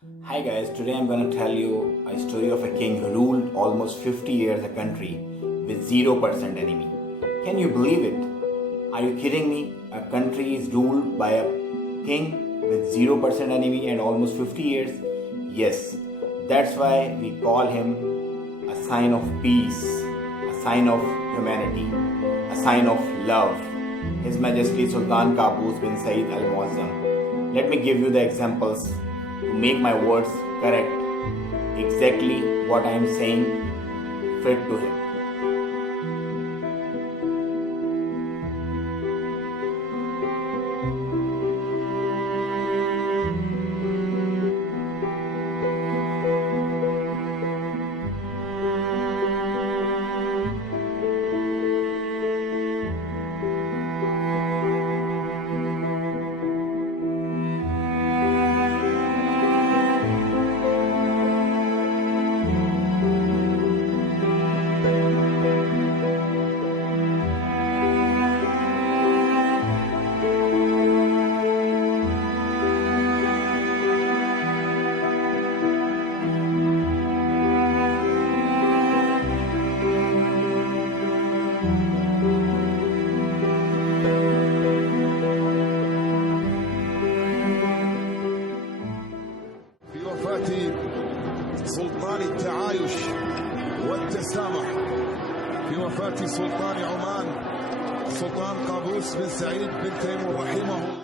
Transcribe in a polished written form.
Hi guys, today I'm going to tell you a story of a king who ruled almost 50 years a country with 0% enemy. Can you believe it? Are you kidding me? A country is ruled by a king with 0% enemy and almost 50 years? Yes, that's why we call him a sign of peace, a sign of humanity, a sign of love. His Majesty Sultan Qaboos bin Said Al Muazzam. Let me give you the examples to make my words correct, exactly what I am saying fit to him. سلطان التعايش والتسامح في وفاة سلطان عمان سلطان قابوس بن سعيد بن تيمور رحمه الله.